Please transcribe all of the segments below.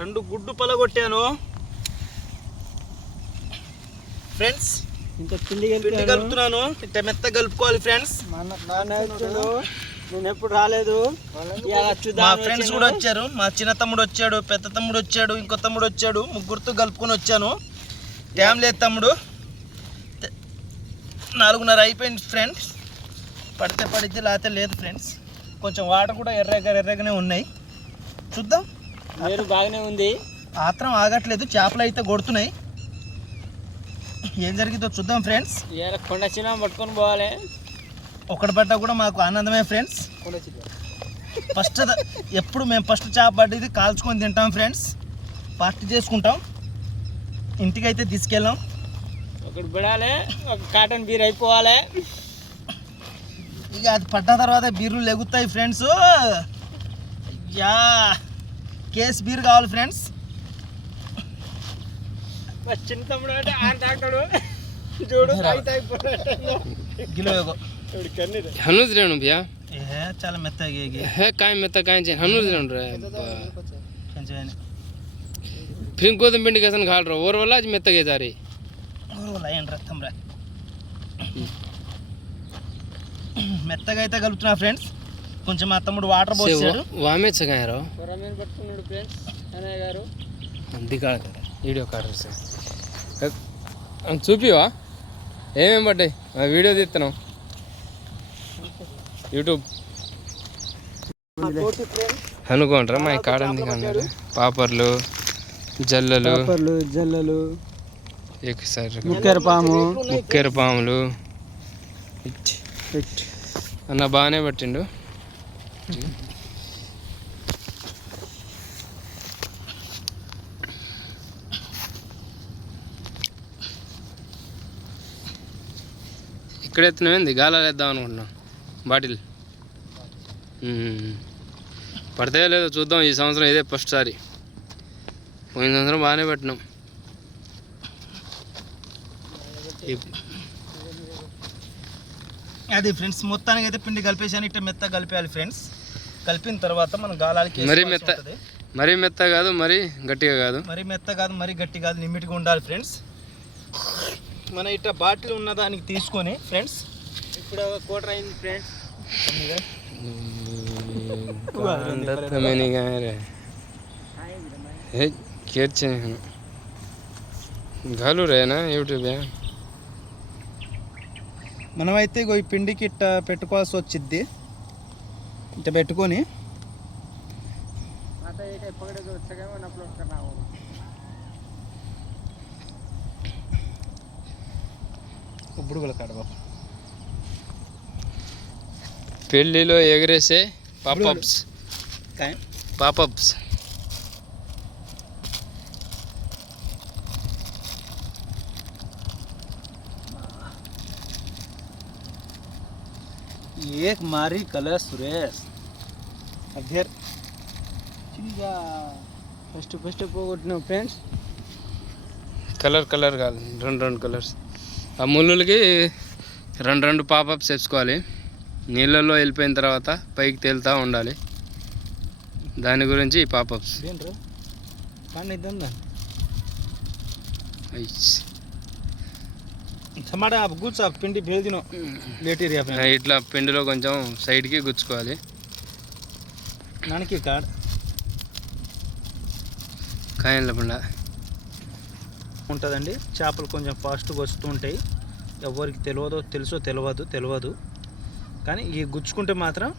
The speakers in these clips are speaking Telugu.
రెండు గుడ్డు పలగొట్టాను ఫ్రెండ్స్. ఇంకా పిండి కలుపుతున్నాను. ఇంత మెత్త కలుపుకోవాలి ఫ్రెండ్స్. నేను ఎప్పుడు రాలేదు. మా ఫ్రెండ్స్ కూడా వచ్చారు. మా చిన్న తమ్ముడు వచ్చాడు, పెద్ద తమ్ముడు వచ్చాడు, ఇంకో తమ్ముడు వచ్చాడు. ముగ్గురుతో కలుపుకొని వచ్చాను. టైం లేదు తమ్ముడు. 4:30 అయిపోయింది ఫ్రెండ్స్. పడితే పడితే లేకపోతే లేదు ఫ్రెండ్స్. కొంచెం వాటర్ కూడా ఎర్రగానే ఉన్నాయి. చూద్దాం. నీరు బాగానే ఉంది. ఆత్రం ఆగట్లేదు. చేపలు అయితే కొడుతున్నాయి. ఏం జరిగిందో చూద్దాం ఫ్రెండ్స్. కొండ చిన్న పట్టుకొని పోవాలి. ఒకటి పడ్డా కూడా మాకు ఆనందమే ఫ్రెండ్స్. ఫస్ట్ ఎప్పుడు మేము ఫస్ట్ చేప పడ్డది కాల్చుకొని తింటాం ఫ్రెండ్స్. పార్టీ చేసుకుంటాం. ఇంటికి అయితే తీసుకెళ్ళాం. ఒకటి పడాలి, ఒక కాటన్ బీర్ అయిపోవాలి. ఇక అది పడ్డ తర్వాత బీర్లు లెగుతాయి ఫ్రెండ్స్. యా కేస్ బీర్ కావాలి ఫ్రెండ్స్. చిన్న తమ్ముడు అంటే ఆయన తాగుతాడు చూడు. हनुज रेणु भैया చాలా మెత్తగా है काय मेता काय जे हनुज रेणु रे కొంచెం फिर गोदम पिंडी कैसन घाल रो और वाला आज मेता के जा रही और वाला ఏం రక్తం రా. మెత్తగా అయితే కలుపుతున్నా ఫ్రెండ్స్. కొంచెం మా తమ్ముడు వాటర్ పోసాడు. వామే చగాయరో కొరమేన్ పట్టుకున్నాడు ఫ్రెండ్స్ అన్నయ్య గారు. దిగాడు వీడియో కాడరు సార్ చూపివా ఏమేం పడ్డాయి వీడియో తీస్తున్నాం యూట్యూబ్ అనుకోండ్రా మా కాడ ఉంది. పాపర్లు జల్లలు ముక్కెర పాములు అన్న బాగానే పట్టిండు. ఇక్కడ ఎత్తున్నామేంది గాలాలు వేద్దాం అనుకుంటున్నాం. బాటిల్ పడతాయో లేదో చూద్దాం. ఈ సంవత్సరం ఇదే ఫస్ట్ సారి. పోయిన సంవత్సరం బాగానే పెట్టినాం. అది ఫ్రెండ్స్ మొత్తానికి అయితే పిండి కలిపేసాను. ఇట్లా మెత్త కలిపేయాలి ఫ్రెండ్స్. కలిపిన తర్వాత మనం గాలాలకి మరీ మెత్త కాదు, మరీ గట్టిగా కాదు. మరీ మెత్త కాదు, మరీ గట్టి కాదు, లిమిట్గా ఉండాలి ఫ్రెండ్స్. మన ఇట్లా బాటిల్ ఉన్న దానికి తీసుకొని ఫ్రెండ్స్ ఇప్పుడు ఒక క్వార్టర్ అయింది ఫ్రెండ్స్. घालू रहे ना यूट्यूब మనమైతే ఈ పిండికి ఇట్ట పెట్టుకోవాల్సి వచ్చింది. ఇట్ట పెట్టుకొని ఇప్పుడు కాడబా పెళ్ళిలో ఎగరేసే పాపప్స్. एक मारी कलर सुरेश अधेर చిన్నగా ఫస్ట్ పోగొట్టినాం ఫ్రెండ్స్. కలర్ కాదు, రెండు కలర్స్. ఆ ముళ్ళులకి రెండు పాపప్స్ వేసుకోవాలి. నీళ్ళల్లో వెళ్ళిపోయిన తర్వాత పైకి తేలుతూ ఉండాలి. దాని గురించి ఈ పాపప్స్. పిండి ఇట్లా పిండిలో కొంచెం సైడ్కి గుచ్చుకోవాలి. కాయల పండ ఉంటుందండి. చేపలు కొంచెం ఫాస్ట్గా వస్తూ ఉంటాయి. ఎవరికి తెలియదు కానీ ఈ గుచ్చుకుంటే మాత్రం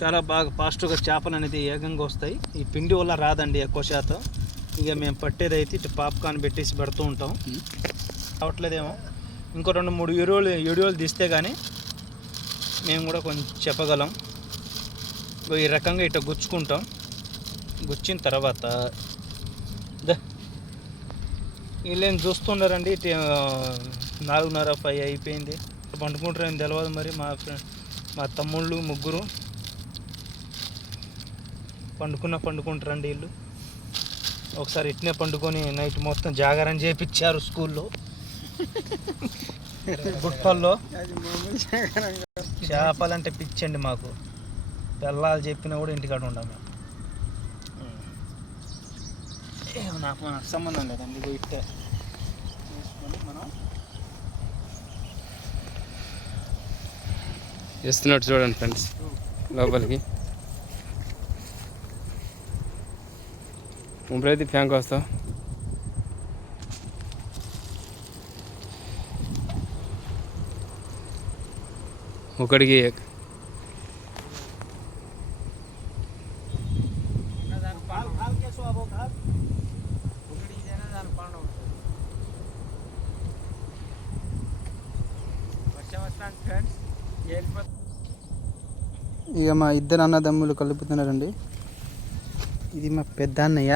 చాలా బాగా ఫాస్ట్గా చేపలు అనేది ఏకంగా వస్తాయి. ఈ పిండి వల్ల రాదండి ఎక్కువ శాతం. ఇక మేము పట్టేది అయితే ఇటు పాప్కార్న్ పెట్టేసి పెడుతూ ఉంటాం. రావట్లేదేమో. ఇంకో 2-3 వీడియోలు తీస్తే కానీ మేము కూడా కొంచెం చెప్పగలం. ఈ రకంగా ఇట్లా గుచ్చుకుంటాం. గుచ్చిన తర్వాత వీళ్ళేం చూస్తున్నారండి. 4:30-5 అయిపోయింది. పండుకుంటారని తెలియదు. మరి మా తమ్ముళ్ళు ముగ్గురు పండుకుంటారండి వీళ్ళు. ఒకసారి ఇట్నే పండుకొని నైట్ మొత్తం జాగారం చేయించారు స్కూల్లో గుట్టల్లో. చేపలంటే పిచ్చండి మాకు. పిల్లలు చెప్పినా కూడా ఇంటికాడ ఉండాము. నాకు సంబంధం లేదండి, ఇది ఇట్టే వేసుకొని మనం వేస్తున్నట్టు చూడండి ఫ్రెండ్స్ లోపలికి. ముంపరైతే ఫ్యాంక్ వస్తావు. ఒకటికి ఇక మా ఇద్దరు అన్నదమ్ములు కలుపుతున్నారండి. ఇది మా పెద్ద అన్నయ్య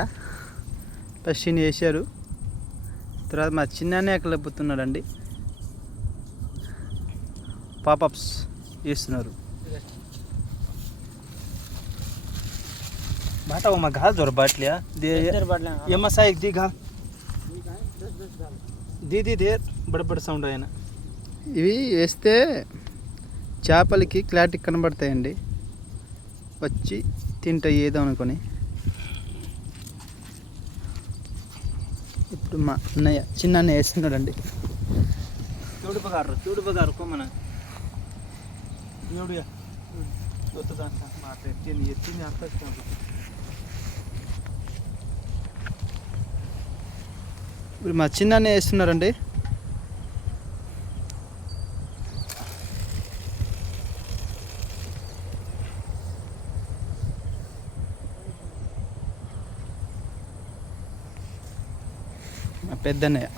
ఫస్ట్ వేసారు, తర్వాత మా చిన్న అన్నయ్య కలుపుతున్నాడండి. పాపప్స్ వేస్తున్నారు. बाटा वो मैं घास जोर बाट लिया दे ये मसा एक दी घाल दी देर बड़ సౌండ్ అయినా. ఇవి వేస్తే చేపలకి క్లారిటీ కనబడతాయండి, వచ్చి తింటాయి ఏదో అనుకొని. ఇప్పుడు మా అన్నయ్య చిన్న అన్నయ్య వేస్తున్నాడండి. చూడు బగారు కొమ్మన చూడు ఎత్తింది అంత. ఇప్పుడు మా చిన్న అన్నయ్య వేస్తున్నారండి. మా పెద్దన్నయ్య